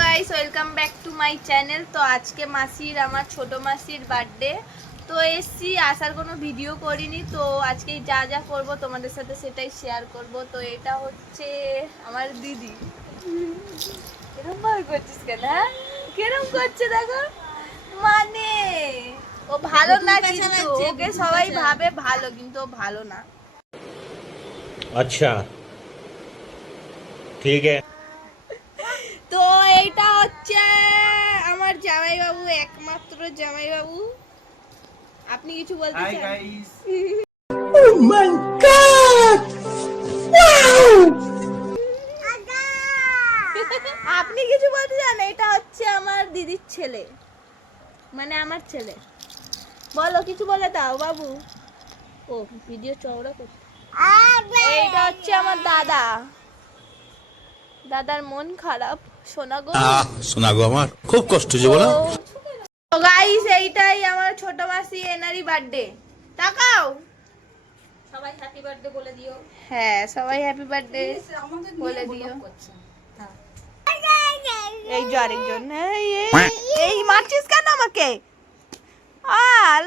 Guys welcome back to my channel. তো আজকে মাসির আমার ছোট মাসির বার্থডে, তো এসছি আসার কোনো ভিডিও করিনি। তো আজকে যা যা করব তোমাদের সাথে সেটাই শেয়ার করব। তো এটা হচ্ছে আমার দিদি। এরকম ভাবে করছিস কেন? হ্যাঁ কিরকম করছে দেখো, মানে ও ভালো না, কিন্তু ওকে সবাই ভাবে ভালো, কিন্তু ও ভালো না। আচ্ছা ঠিক আছে। তো এইটা হচ্ছে আমার জামাইবাবু, একমাত্র জামাইবাবু। আপনি কিছু বলতে চান? Oh my God! Wow! আপনি কিছু বলতে চান? এটা হচ্ছে আমার দিদির ছেলে, মানে আমার ছেলে। বলো, কিছু বলে দাও বাবু। ও ভিডিও চওড়া করতে। এইটা হচ্ছে আমার দাদা। দাদার মন খারাপ, শোনা গো। শোনা গো, আমার খুব কষ্ট যে বলো। তো গাইস এইটাই আমার ছোট মাসি এনারই বার্থডে। তাকাও, সবাই হ্যাপি বার্থডে বলে দিও। হ্যাঁ সবাই হ্যাপি বার্থডে বলে দিও। এই যে আরেকজন, এই মারছিস কেন আমাকে?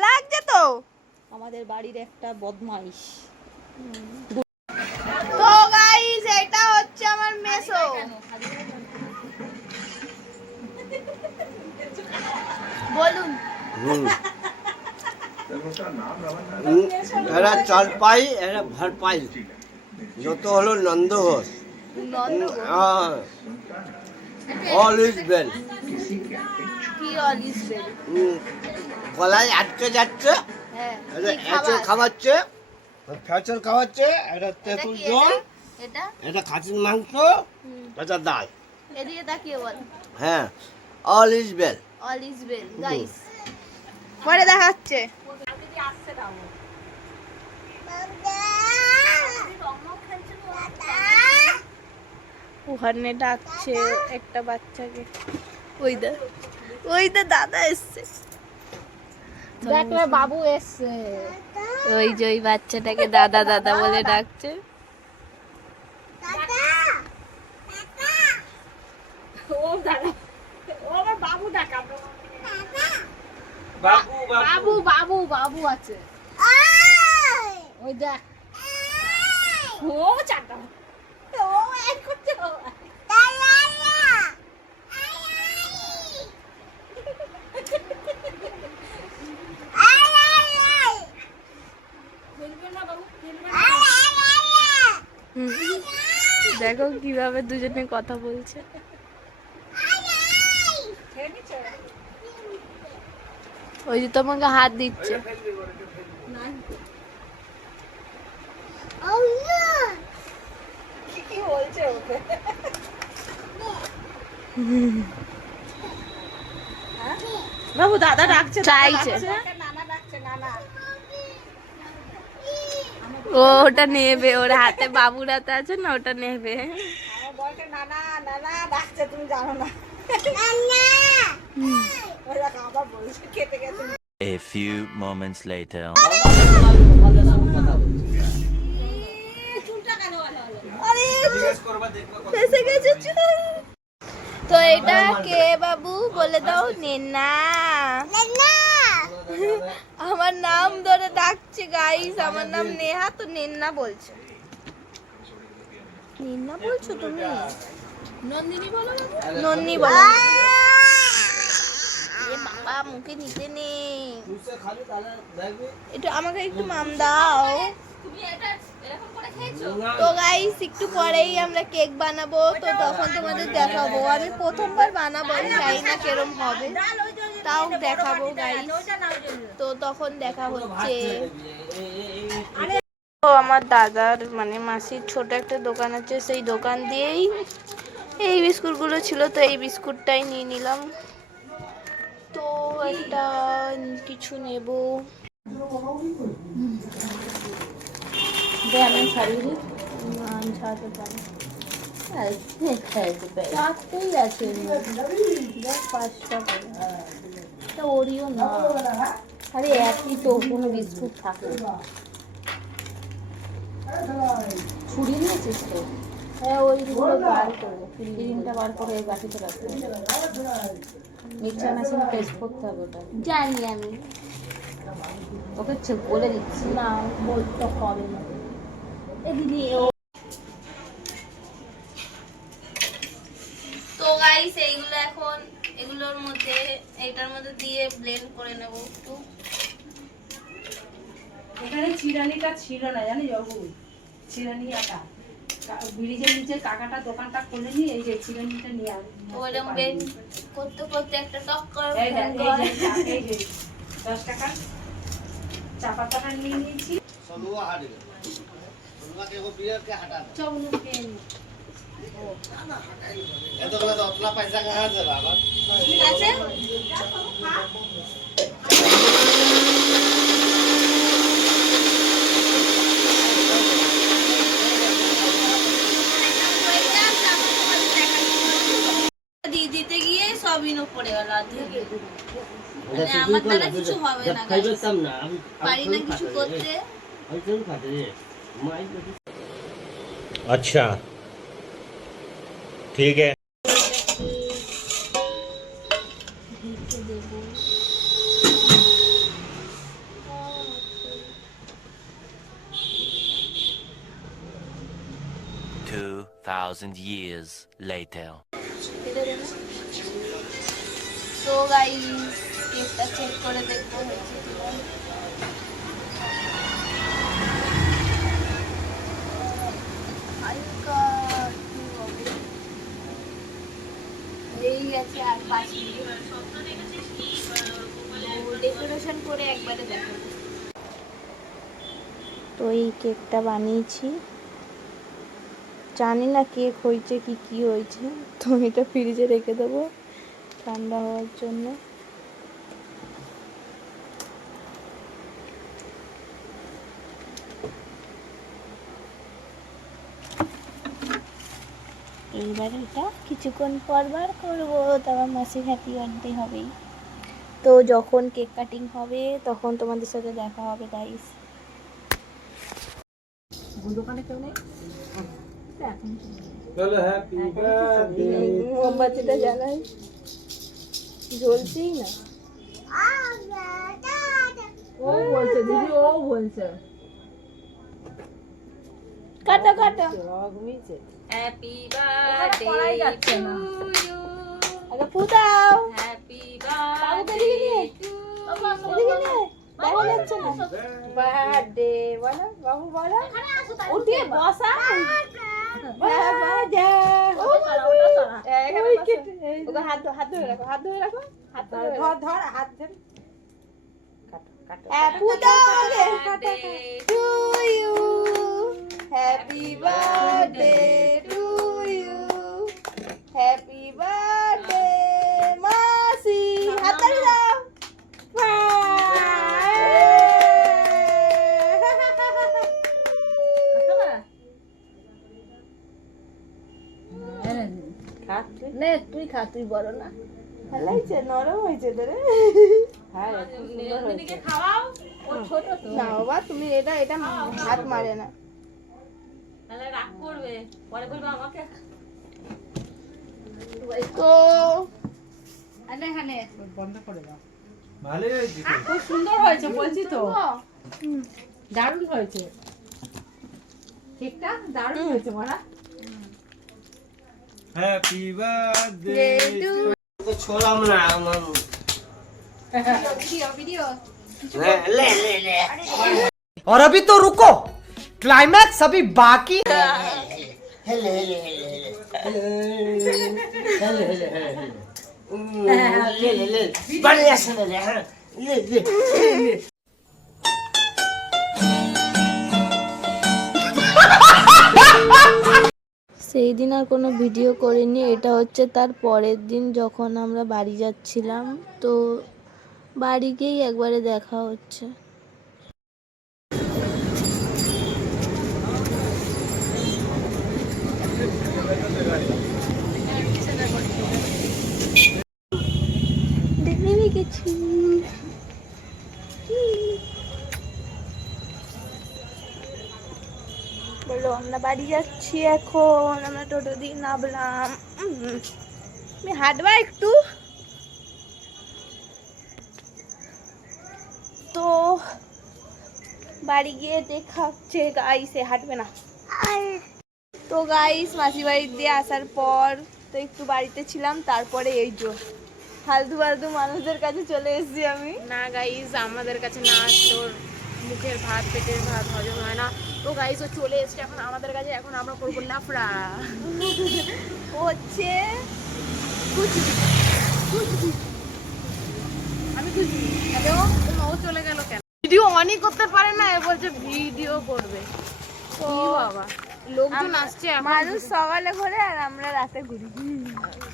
লাগছে তো। আমাদের বাড়ির একটা বদমাইশ। তো গাইস এটা হচ্ছে আমার মেসো। বলুন। এরা চাল পাই, এরা ভার পাই, যত হলো Nanda Ghosh. All is well. কি অল ইজ ওয়েল? গলায় আটকে যাচ্ছে, হ্যাঁ এঁচড় খাওয়াচ্ছে, ফ্যাচর খাওয়াচ্ছে, এটা তেঁতুল জল, এটা এটা খাসির মাংস, এটা ডাল। এদিকে তাকিয়ে বল। হ্যাঁ, all is well. All is well guys. পরে দেখা হচ্ছে। ওখানে ডাকছে একটা বাচ্চাকে। ওই দা দাদা এসছে। দেখ রে বাবু এসছে। ওই যে ওই বাচ্চাটাকে দাদা দাদা বলে ডাকছে। ও দাদা, ও আমার বাবু ডাকা। বাবু বাবু বাবু আছে। ওই দেখ, ও চাটা, ও এক করতে দেখো কিভাবে দুজনে কথা বলছে। ওই যে তোমাকে হাত দিচ্ছে। কি বলছে ওকে? বাবু দাদা ডাকছে, চাইছে। নানা ডাকছে, নানা। ওটা নেবে, ওর হাতে বাবুর হাতে আছে না, ওটা নেবে। আমার বলছে নানা নানা ডাকছে, তুমি জানো না। ওই দেখ আবার বলছে, কেটে গেছে। A few moments later. ফেসে গেছে চুল। তো এটা কে বাবু বলে দাও? নেনা। আমার নাম ধরে ডাকছে গাইস, আমার নাম নেহা, তো নেন্না বলছে। নেন্না বলছো তুমি? নন্দিনী বলো। নন্দিনী বলো। এ বাবা মুখে নিতে নেই। একটু আমাকে একটু মাম দাও। তো গাইস একটু পরেই আমরা কেক বানাবো, তো তখন তোমাদের দেখাবো। আমি প্রথমবার বানাবো, জানি না কেরম হবে, তাও দেখাবো গাইস। তো তখন দেখা হচ্ছে। তো আমার দাদার মানে মাসির ছোট একটা দোকান আছে, সেই দোকান দিয়েই এই বিস্কুটগুলো ছিল, তো এই বিস্কুটটাই নিয়ে নিলাম। তো একটা কিছু নেব। আমি ছাড়িয়ে দিই। আমি ছাড়াতে পারি। চারটেই আছে, দেখ 5টা করে। তা ওরিও না। আরে একই তো, কোনো বিস্কুট থাকে। ছুরি নিয়েছিস তো? হ্যাঁ ওইগুলো বার করবো, ফিল্টারিংটা বার করে এই বাটিতে রাখতে হবে। মিক্সচার মেশিনে পেস্ট করতে হবে ওটা। জানি আমি। ওকে বলে দিচ্ছি। না বলতে হবে না। এ দিদি তো গাইস এইগুলো এখন এগুলোর মধ্যে এইটার মধ্যে দিয়ে ব্লেন্ড করে নেব একটু। এখানে চিরানিটা ছিল না জানি বাবু, চিরানি আটা ব্রিজের নিচে কাকাটা দোকানটা খুলে নিয়ে এই যে চিরানিটা নিয়ে আসবে। তো এরকম ব্লেন্ড করতে করতে একটা টক করে এই যে 10 টাকা চা পাতাটা নিয়ে নিয়েছি। सलुआ हट गया सलुआ के एगो बियर के हटा दे চৌনো খেয়ে নি। ये तो गलत उतना पैसा कहां से लावा ঠিক আছে। দিতে গিয়ে সবই নো পড়ে গেল অর্ধেকে। মানে আমার দ্বারা কিছু হবে না guys। পারি না কিছু করতে। अच्छा ठीक है। ঢেকে দেবো। 2,000 years later. তো গাইস কেকটা চেক করে দেখবো হয়েছে কিনা। হালকা একটু হবে। এই গেছে আর 5 মিনিট। ডেকোরেশন করে একবারে দেখাবো। তো এই কেকটা বানিয়েছি, জানি না কেক হয়েছে কি হয়েছে। তো এটা ফ্রিজে রেখে দেবো ঠান্ডা হওয়ার জন্য। এইবার এটা কিছুক্ষণ পর বার করবো, তারপর মাসির হ্যাপি বার্থডে হবেই। তো যখন কেক কাটিং হবে তখন তোমাদের সাথে দেখা হবে গাইস। দোকানে কেউ নেই चलो हैप्पी बर्थडे মোমবাতিটা জ্বালাই, জ্বলছেই না। ও বলছে দিদি, ও বলছে কাটো কাটো। ঘুমিয়েছে। হ্যাপি পড়াই যাচ্ছে বার্থডে না। To you. আগে ফুটাও। হ্যাপি বার্থডে দেখা যাচ্ছে না। বার্থডে বলো বাবু, বলো উঠিয়ে বসা। বার্থডে ওকে হাত ধরে রাখো, হাত ধরে রাখো, হাত ধরে রাখো। ধর ধর হাত ধরে Birthday to you. Happy birthday to you. Happy birthday, মাসি। হাত তালি দাও। নে তুই খা, তুই বড় না। ভালো হয়েছে, নরম হয়েছে তো রে। হ্যাঁ খুব সুন্দর হয়েছে। না বাবা, তুমি এটা হাত মারে না। তো বন্ধ করে দাও। ভালো হয়েছে খুব সুন্দর হয়েছে বলছি তো, দারুণ হয়েছে কেকটা, দারুণ হয়েছে মারা। हैप्पी बर्थडे টু तो छोड़ा ना हम ভিডিও ले ले ले और अभी तो रुको, क्लाइमैक्स अभी बाकी है। हेले हेले ले ले ले बढ़िया से ले ले ले সেই দিন আর কোনো ভিডিও করিনি। এটা হচ্ছে তার পরের দিন যখন আমরা বাড়ি যাচ্ছিলাম। তো বাড়ি গিয়েই একবারে দেখা হচ্ছে। দেখবি কিছু বললো আমরা আমরা বাড়ি যাচ্ছি এখন, আমরা টোটো দিয়ে নামলাম। আমি হাঁটবা একটু, তো বাড়ি গিয়ে দেখা হচ্ছে গাইস। হাঁটবে না তো গাইস, মাসি বাড়ি দিয়ে আসার পর তো একটু বাড়িতে ছিলাম, তারপরে এই যে ফালতু ফালতু মানুষদের কাছে চলে এসেছি আমি। না গাইজ, আমাদের কাছে না তোর মুখের ভাত পেটের ভাত হজম হয় না, তো গাইজ ও চলে এসছে এখন আমাদের কাছে। এখন আমরা করবো লাফড়া। হচ্ছে আমি খুশি। হ্যালো, ও চলে গেল কেন? ভিডিও অনই করতে পারে না, এ বলছে ভিডিও করবে। তো কি বাবা, লোকজন আসছে এখন। মানুষ সকালে ঘুরে আর আমরা রাতে ঘুরি।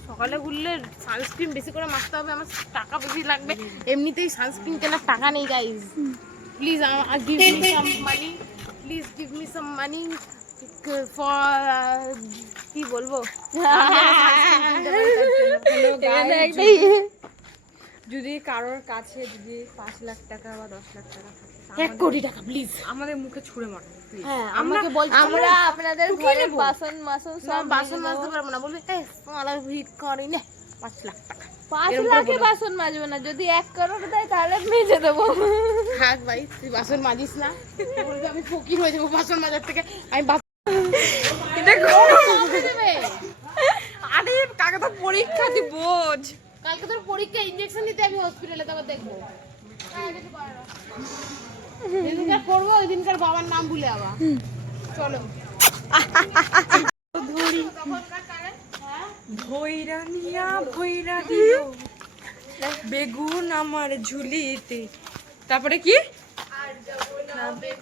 সকালে ঘুরলে সানস্ক্রিন বেশি করে মাখতে হবে, আমার টাকা বেশি লাগবে। এমনিতেই সানস্ক্রিন কেনার টাকা নেই guys. Please give me some money, please give me some money for কি বলবো। যদি কারোর কাছে যদি 5 লাখ টাকা বা 10 লাখ টাকা থাকে, 1 কোটি টাকা প্লিজ আমাদের মুখে ছুঁড়ে মারো প্লিজ। হ্যাঁ, আমাকে বলছি আমরা আপনাদের ঘরে বাসন মাসন সব বাসন মাজতে পারবো না, বলবে এই তোমার ভিক করি না 5 লাখ টাকা। 5 লাখে বাসন মাজবো না, যদি 1 করোড় দেয় তাহলে মেজে দেবো। থাক ভাই, তুই বাসন মাজিস না, বলবে আমি ফকির হয়ে যাবো বাসন মাজার থেকে। আমি আরে কাকে তো পরীক্ষা দি বোঝ। কালকে তোর পরীক্ষা, ইনজেকশন দিতে আমি হসপিটালে, তবে দেখবো যেদিনকার পড়বো ওই দিনকার বাবার নাম ভুলে আবার। চলো ভৈরা নিয়া ভৈরা দিও বেগুন আমার ঝুলিতে। তারপরে কি?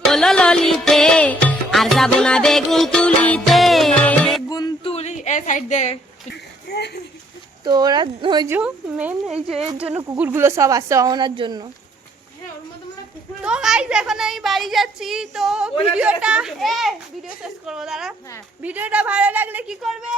হলো ললিতে আর যাবো না বেগুন তুলিতে। বেগুন তুলি এ সাইড দে। তো ওরা ওই যে মেন এই যে এর জন্য কুকুরগুলো সব আসছে ওনার জন্য। তো গাইস, এখন আমি বাড়ি যাচ্ছি। তো ভিডিওটা ভিডিও শেষ করবো দাঁড়া। ভিডিওটা ভালো লাগলে কি করবে?